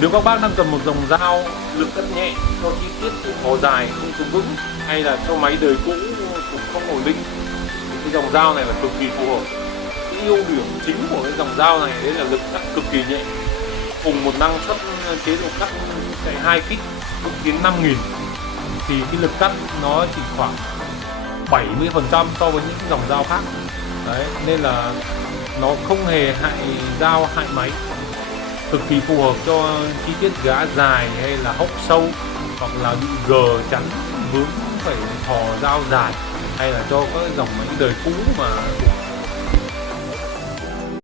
Nếu các bác đang cần một dòng dao lực cắt nhẹ cho chi tiết của cò dài không cứng vững, hay là cho máy đời cũ cũng không ổn định, thì cái dòng dao này là cực kỳ phù hợp. Cái ưu điểm chính của cái dòng dao này đấy là lực cắt cực kỳ nhẹ. Cùng một năng suất chế độ cắt chạy 2 kích cũng đến 5.000, thì cái lực cắt nó chỉ khoảng 70% so với những dòng dao khác. Đấy, nên là nó không hề hại dao hại máy, cực kỳ phù hợp cho chi tiết gã dài hay là hốc sâu, hoặc là bị gờ chắn vướng phải thò dao dài, hay là cho các dòng máy đời cũ mà